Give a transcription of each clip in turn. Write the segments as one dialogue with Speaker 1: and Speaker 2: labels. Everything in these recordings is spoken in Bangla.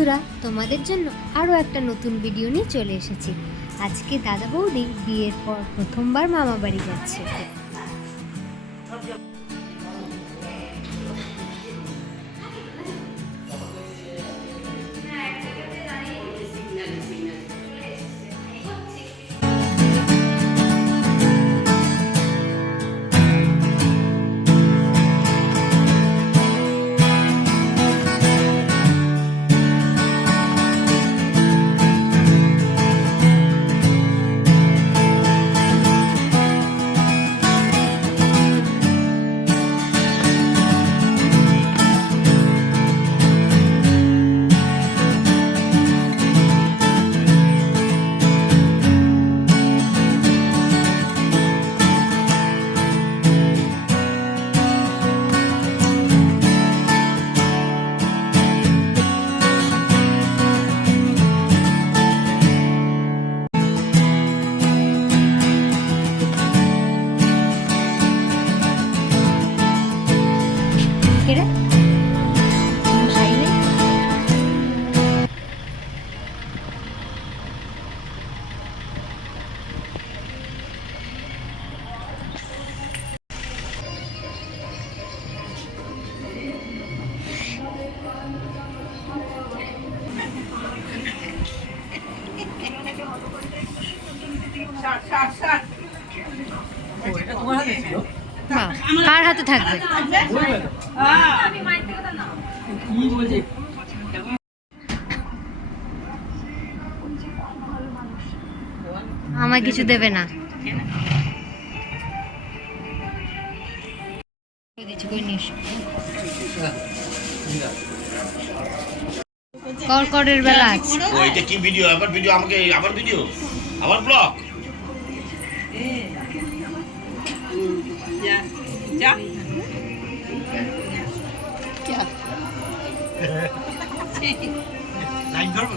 Speaker 1: বন্ধুরা, তোমাদের জন্য আরও একটা নতুন ভিডিও নিয়ে চলে এসেছি। আজকে দাদা বৌদি বিয়ের পর প্রথমবার মামা বাড়ি যাচ্ছে। হাতে থাকবে। আমায় কিছু দেবে না। কড়কড়ের বেলা আছে।
Speaker 2: ও এটা কি ভিডিও আবার ভিডিও আমাকে আবার ভিডিও আবার ব্লগ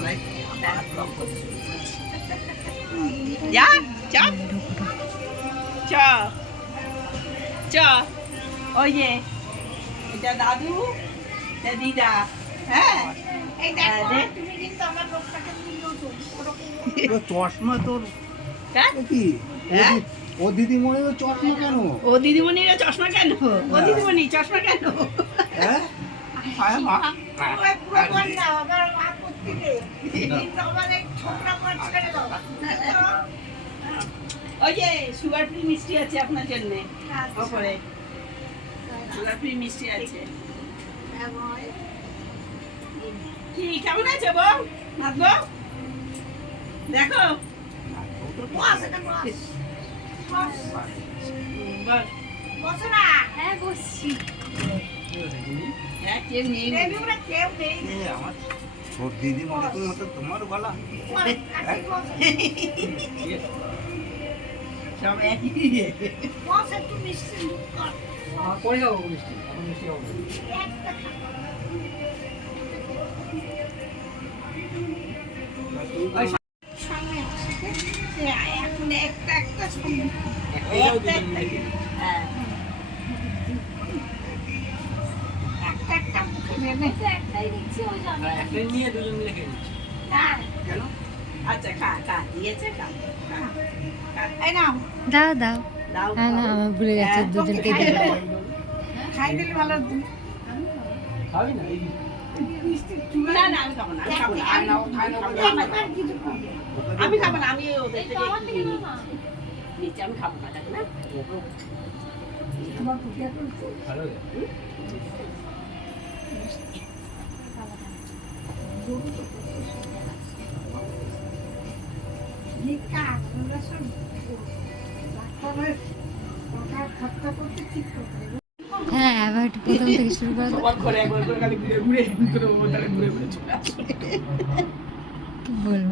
Speaker 2: লাইট
Speaker 3: যা চ চ। চ। ওই যে এটা দাদু এটা দিদা হ্যাঁ? হ্যাঁ,
Speaker 4: চশমা তোর
Speaker 3: হ্যাঁ?
Speaker 4: কি?
Speaker 3: হ্যাঁ?
Speaker 4: ও দিদিমণি তো চশমা কেন?
Speaker 3: ও দিদিমণিরা চশমা কেন? ও দিদিমণি চশমা কেন?
Speaker 4: হ্যাঁ?
Speaker 3: ওই যে সুগার ফ্রি মিষ্টি আছে আপনার জন্য। ওপরে। সুগার ফ্রি মিষ্টি আছে। কি কেমন আছে বউ? নাচবো দেখো। বস। হ্যাঁ, কেউ নেই।
Speaker 4: আমার তোর দিদিমণি মতো তোমার গলা
Speaker 3: সব একই এখন একটা একটা সঙ্গে একটা একটা হ্যাঁ একটা একটা মুখে নেবে
Speaker 4: কেন
Speaker 3: আচ্ছা খা খা দিয়েছে খা খা, খা। এই নাও
Speaker 1: দাও দাও
Speaker 3: দাও
Speaker 1: না না আমার ভুলে গেছে
Speaker 3: হ্যাঁ,
Speaker 1: দুজনকে
Speaker 3: খাই
Speaker 1: দিতে
Speaker 3: দিলে- খাই দিলে ভালো হতো। না না আমি খাব না আমি খাব না। আমি খাব না, আমি খাব না। আমি খাব না আমি ওদের থেকে নিচ্ছি। নিচ্ছি আমি খাব না দেখ না
Speaker 1: হ্যাঁ এবার একটু প্রথম থেকে শুরু করে
Speaker 3: সবার ঘরে একবার করে খালি ঘুরে ঘুরে ঘুরে ঘুরে চলে আসবে
Speaker 1: কি বলব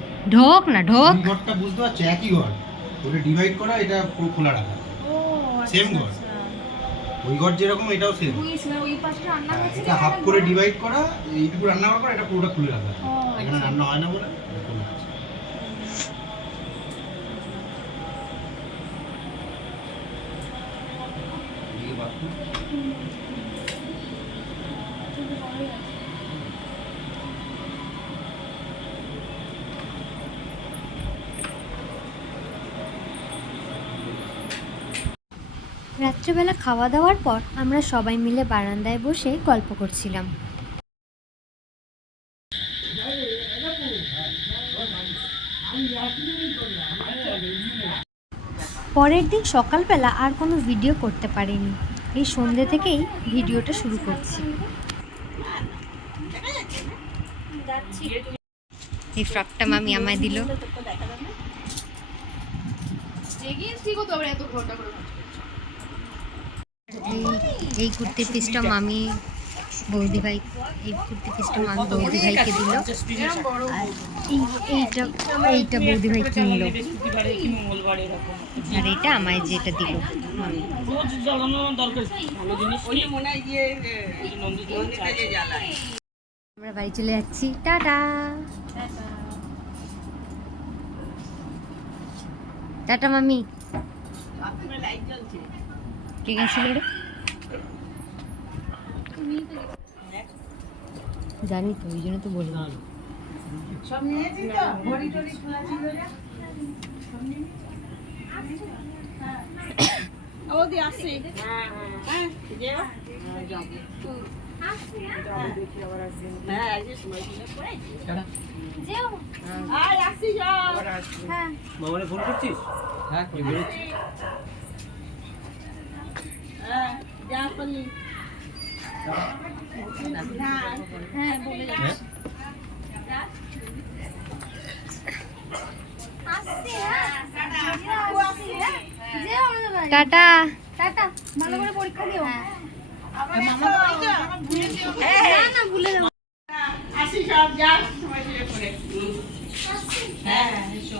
Speaker 1: ঢোক না ঢোক।
Speaker 5: ঘরটা বুঝতে পারছ? একই ঘর। ওটা ডিভাইড করা এটা পুরো খোলা রাখা। সেম ঘর। ওই ঘর যেরকম এটাও সেম এটা হাফ করে ডিভাইড করা এইটুকু রান্না করা এটা পুরোটা খুলে রাখা। এখানে রান্না হয় না বলে এটা খোলা
Speaker 1: রাত্রেবেলা খাওয়া দাওয়ার পর আমরা সবাই মিলে বারান্দায় বসে গল্প করছিলাম। পরের দিন সকালবেলা আর কোনো ভিডিও করতে পারিনি। এই সন্ধ্যে থেকেই ভিডিওটা শুরু করছি। এই ফ্রকটা মামি আমায় দিল। এই এই কুর্তির পিসটা মামি বৌদি ভাই এই কুর্তি পিসটা মামি বৌদি ভাইকে দিল এইটা এইটা বৌদি ভাই কিনলো। আর এটা আমায় যেটা দিল আমরা বাড়ি চলে যাচ্ছি। টাটা। টাটা মামি।
Speaker 3: বাথরুমে লাইট জ্বলছে?
Speaker 1: কে গেছিল রে? জানি তো ওই জন্য তো বললাম।
Speaker 3: সব নিয়েছি তো? ঘড়ি টড়ি খোলা ছিল রে ওদি আসছে হ্যাঁ হ্যাঁ। যেও। হ্যাঁ আজকে সময় ছিল আয় আসছি যাও।
Speaker 4: মামারে ফোন করছিস? হ্যাঁ কই বেরোচ্ছি
Speaker 3: করলি হ্যাঁ বলে।
Speaker 4: হ্যাঁ
Speaker 1: টাটা।
Speaker 3: আসি সব যা সময় ছিল করে হ্যাঁ এসো।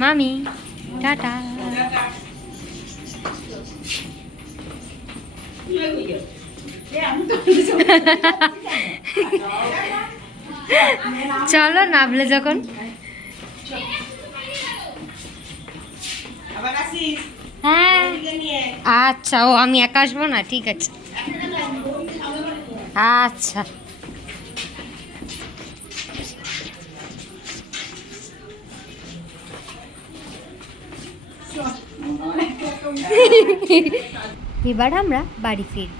Speaker 1: মামি টাটা। চলো নামলে যখন। হ্যাঁ। আচ্ছা ও আমি একা আসব না ঠিক আছে। আচ্ছা। এবার আমরা বাড়ি ফিরব।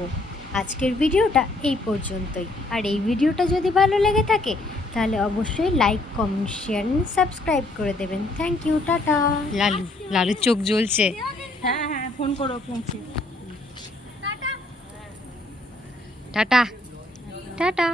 Speaker 1: আজকের ভিডিওটা এই পর্যন্তই। আর এই ভিডিওটা যদি ভালো লেগে থাকে তাহলে অবশ্যই লাইক কমেন্ট শেয়ার সাবস্ক্রাইব করে দেবেন। Thank you tata. লালু লালুর চোখ জ্বলছে।
Speaker 3: হ্যাঁ হ্যাঁ ফোন করো পৌঁছে
Speaker 1: টাটা। টাটা।